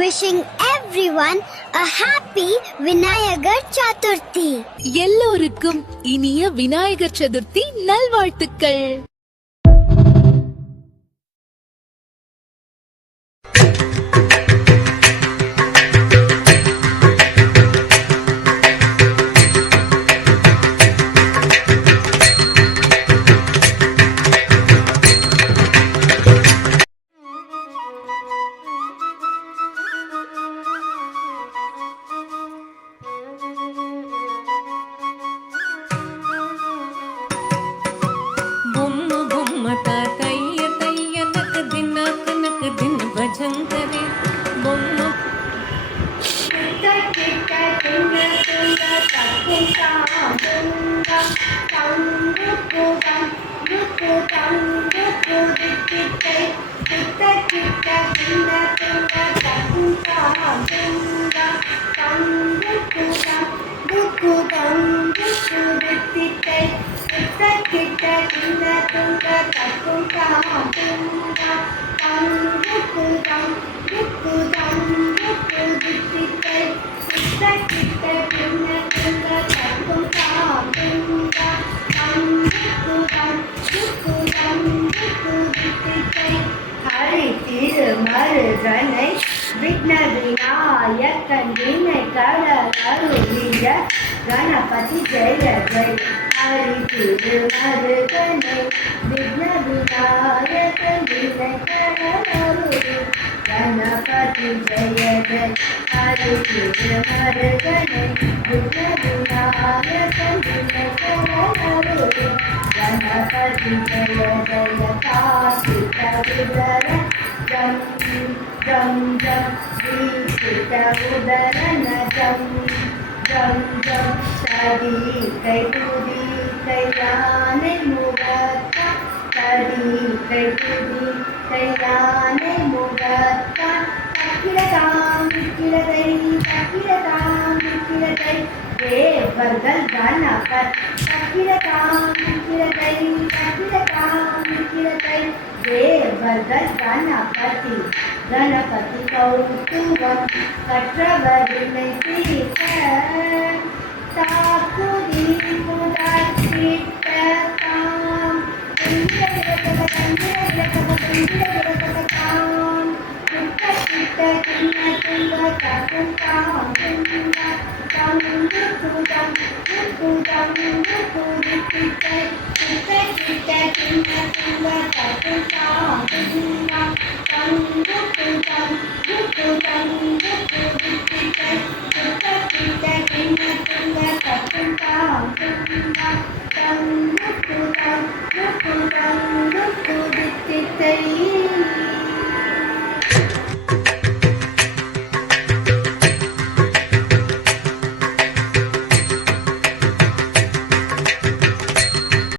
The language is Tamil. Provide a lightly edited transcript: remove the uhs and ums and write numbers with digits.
Wishing everyone a happy Vinayagar Chaturthi. எல்லோருக்கும் இனிய விநாயகர் சதுர்த்தி நல்வாழ்த்துக்கள். மருகனை விக்ன விநாயகன் வினை கடலுடைய கணபதி ஜெய ஜெய ஹரி திருமருகனை விக்ன விநாயகன் வினை கடலுடைய கணபதி ஜெய ஜெய ஹரி திருமருகனை விக்ன விநாயகன் வினை கடலுடைய Ganapathi Jaya Jaya காசிக விதர jam jam jam di kita udara jam jam jam tadi kai tudi kai lane mugata tadi kai tudi kai lane mugata takiratam takiratai devargal ganapat takiratam takiratai देवगल Ganpati Ganpati कौतुकम कற்றवरिனை தீர்க்க தாக்குதி முதற்கிட்ட தாம்